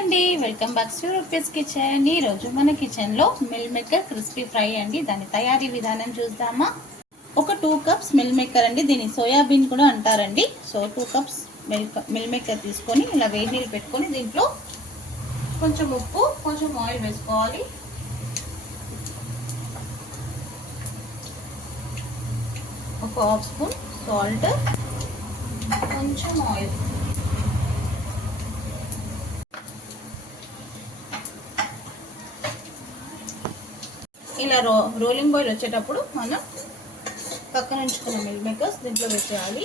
అండి, welcome back to rupees kitchen. ఈరోజు మన కిచెన్లో మిల్ మేకర్ క్రిస్పీ ఫ్రై అండి. దాని తయారీ విధానం చూద్దామా. ఒక 2 కప్స్ మిల్ మేకర్ అండి, దీన్ని సోయాబీన్ కూడా అంటారండి. సో 2 కప్స్ మిల్ మేకర్ తీసుకొని ఇలా వేడి నీళ్ళు పెట్టుకొని దీంట్లో కొంచెం ఉప్పు, కొంచెం ఆయిల్ వేసుకోవాలి. ఒక హాఫ్ స్పూన్ సాల్ట్, కొంచెం ఆయిల్. ఇలా రోలింగ్ బాయిల్ వచ్చేటప్పుడు మనం పక్కన ఉంచుకున్న మిల్ మేకర్స్ దీంట్లో వేసేయాలి.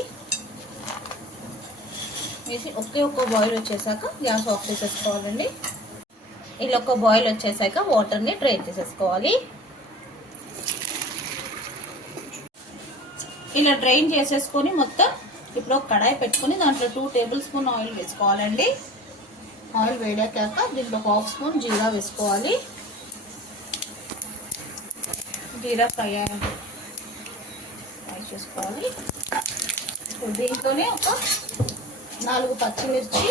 వేసి ఒక్క బాయిల్ వచ్చేసాక గ్యాస్ ఆఫ్ చేసేసుకోవాలండి. ఇలా ఒక బాయిల్ వచ్చేసాక వాటర్ని డ్రైన్ చేసేసుకోవాలి. ఇలా డ్రైన్ చేసేసుకొని మొత్తం ఇప్పుడు ఒక కడాయి పెట్టుకొని దాంట్లో 2 టేబుల్ స్పూన్ ఆయిల్ వేసుకోవాలండి. ఆయిల్ వేడాక దీంట్లో ఒక హాఫ్ స్పూన్ జీరా వేసుకోవాలి. జీరా ఫ్రై చేసుకోవాలి. దీంట్లోనే ఒక 4 పచ్చిమిర్చి,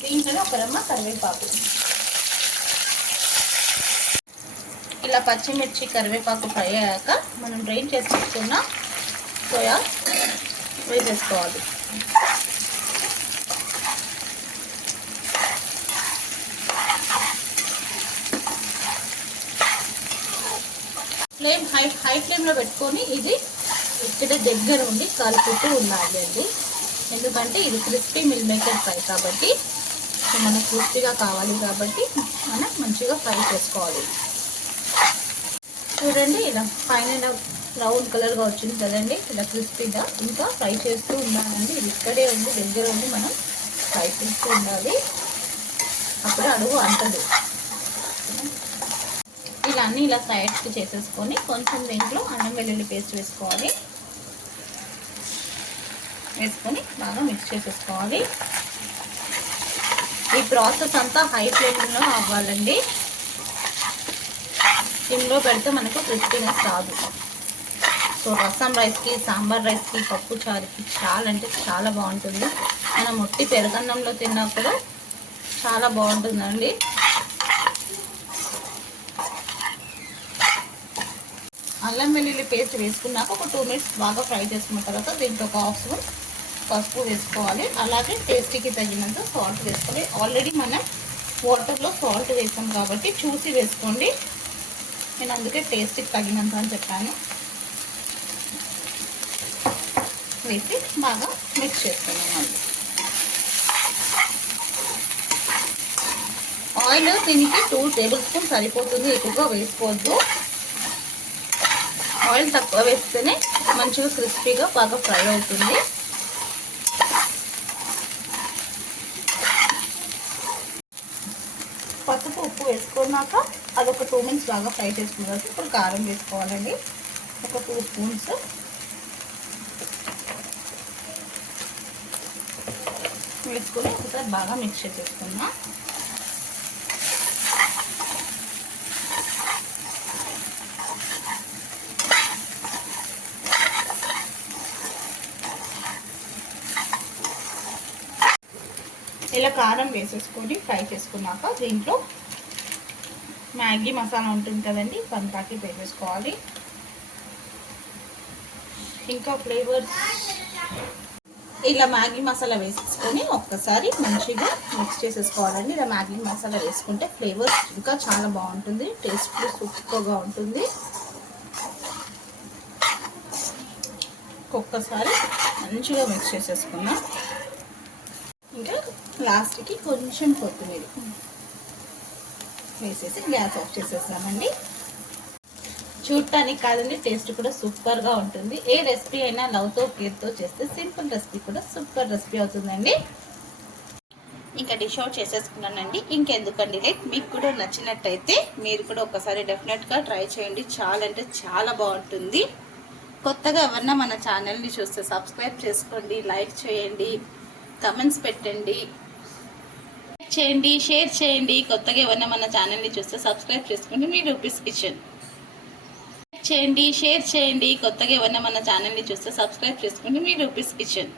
దీంట్లోనే ఒక రెమ్మ కరివేపాకు. ఇలా పచ్చిమిర్చి కరివేపాకు ఫ్రై అయ్యాక మనం డ్రైన్ చేసి పెట్టుకున్న సోయా వేసేసుకోవాలి. హై ఫ్లేమ్లో పెట్టుకొని ఇది ఇక్కడ దగ్గర ఉండి కలుపుతూ ఉండాలి అండి. ఎందుకంటే ఇది క్రిస్పీ మిల్ మేకర్ ఫ్రై కాబట్టి మనకు క్రిస్పీగా కావాలి కాబట్టి మనం మంచిగా ఫ్రై చేసుకోవాలి. చూడండి, ఇలా పైన బ్రౌన్ కలర్గా వచ్చింది కదండి, ఇలా క్రిస్పీగా ఇంకా ఫ్రై చేస్తూ ఉండాలండి. ఇది ఇక్కడే ఉండి దగ్గర ఉండి మనం ఫ్రై చేస్తూ ఉండాలి, అప్పుడు అడుగు అంటదు. ఇలా అన్నీ ఇలా సైడ్స్కి చేసేసుకొని కొంచెం దీంట్లో అల్లం వెల్లుల్లి పేస్ట్ వేసుకొని బాగా మిక్స్ చేసేసుకోవాలి. ఈ ప్రాసెస్ అంతా హై ఫ్లేమ్లో అవ్వాలండి. సిమ్లో పెడితే మనకు క్రిస్పీనెస్ రాదు. సో రసం రైస్కి, సాంబార్ రైస్కి, పప్పు చారుకి చాలా అంటే చాలా బాగుంటుంది. మనం మొట్టి పెరుగన్నంలో తిన్నా కూడా చాలా బాగుంటుందండి. అల్లం వెల్లుల్లి పేస్ట్ వేసుకున్నాక ఒక 2 మినిట్స్ బాగా ఫ్రై చేసుకున్న తర్వాత దీంట్లో ఒక హాఫ్ స్పూన్ పసుపు వేసుకోవాలి. అలాగే టేస్ట్కి తగినంత సాల్ట్ వేసుకోవాలి. ఆల్రెడీ మనం వాటర్లో సాల్ట్ వేసాం కాబట్టి చూసి వేసుకోండి. నేను అందుకే టేస్ట్కి తగినంత అని చెప్పాను. వేసి బాగా మిక్స్ చేసుకున్నాం. ఆయిల్ దీనికి 2 టేబుల్ స్పూన్ సరిపోతుంది, ఎక్కువగా వేసుకోవద్దు. ఆయిల్ తక్కువ వేస్తేనే మంచిగా క్రిస్పీగా బాగా ఫ్రై అవుతుంది. పసుపు, ఉప్పు వేసుకున్నాక అదొక 2 మినిట్స్ బాగా ఫ్రై చేసుకున్న ఇప్పుడు కారం వేసుకోవాలండి. ఒక 2 స్పూన్స్. వేసుకొని ఒకసారి బాగా మిక్స్ చేసేసుకున్నా. ఇలా కారం వేసేసుకొని ఫ్రై చేసుకున్నాక దీంట్లో మ్యాగీ మసాలా ఉంటుంది కదండి, 1 ప్యాకెట్ వేసేసుకోవాలి. ఇంకా ఫ్లేవర్ ఇలా మ్యాగీ మసాలా వేసేసుకొని ఒక్కసారి మంచిగా మిక్స్ చేసేసుకోవాలండి. ఇలా మ్యాగీ మసాలా వేసుకుంటే ఫ్లేవర్ ఇంకా చాలా బాగుంటుంది, టేస్ట్ సూపర్గా ఉంటుంది. ఒక్కసారి మంచిగా మిక్స్ చేసేసుకున్నాం. ఇంకా లాస్ట్కి కొంచెం కొత్తిమీర వేసేసి గ్యాస్ ఆఫ్ చేసేస్తామండి. చూడటానికి కాదండి, టేస్ట్ కూడా సూపర్గా ఉంటుంది. ఏ రెసిపీ అయినా లవ్తో, కేర్తో చేస్తే సింపుల్ రెసిపీ కూడా సూపర్ రెసిపీ అవుతుందండి. ఇంకా డిష్ అవుట్ చేసేసుకున్నానండి. ఇంకెందుకండి లైక్ మీకు కూడా నచ్చినట్టయితే మీరు కూడా ఒకసారి డెఫినెట్గా ట్రై చేయండి. చాలా అంటే చాలా బాగుంటుంది. కొత్తగా ఎవరన్నా మన ఛానల్ని చూస్తే సబ్స్క్రైబ్ చేసుకోండి, లైక్ చేయండి, కమెంట్స్ పెట్టండి, షేర్ చేయండి. కొత్తగా ఎవరైనా మన ఛానల్ని చూస్తే సబ్స్క్రైబ్ చేసుకోండి. మీ రూపీస్ కిచెన్ చేయండి, షేర్ చేయండి. కొత్తగా ఏమన్నా మన ఛానల్ని చూస్తే సబ్స్క్రైబ్ చేసుకోండి. మీ రూపీస్ కిచెన్.